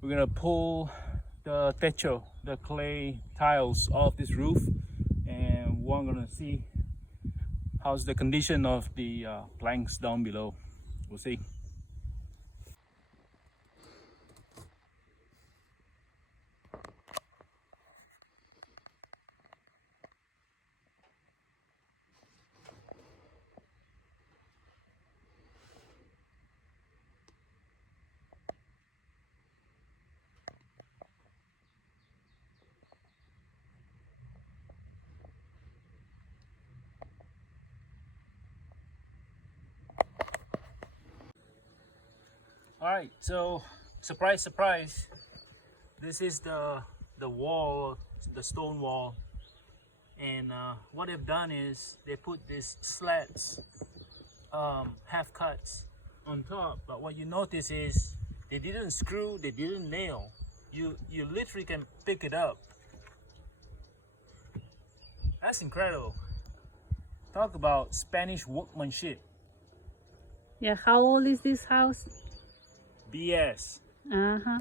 We're gonna pull the techo, the clay tiles off this roof, and we're gonna see how's the condition of the planks down below. We'll see. All right, so surprise, surprise, this is the wall, the stone wall, and what they've done is they put these slats, half cuts on top. But what you notice is they didn't screw, they didn't nail. You literally can pick it up. That's incredible. Talk about Spanish workmanship. Yeah, how old is this house? BS. Uh-huh.